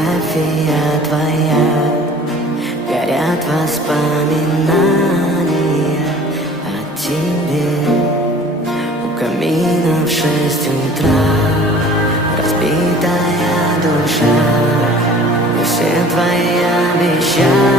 фотография твоя, горят воспоминания о тебе. У камина в 6 утра разбитая душа, и все твои обещания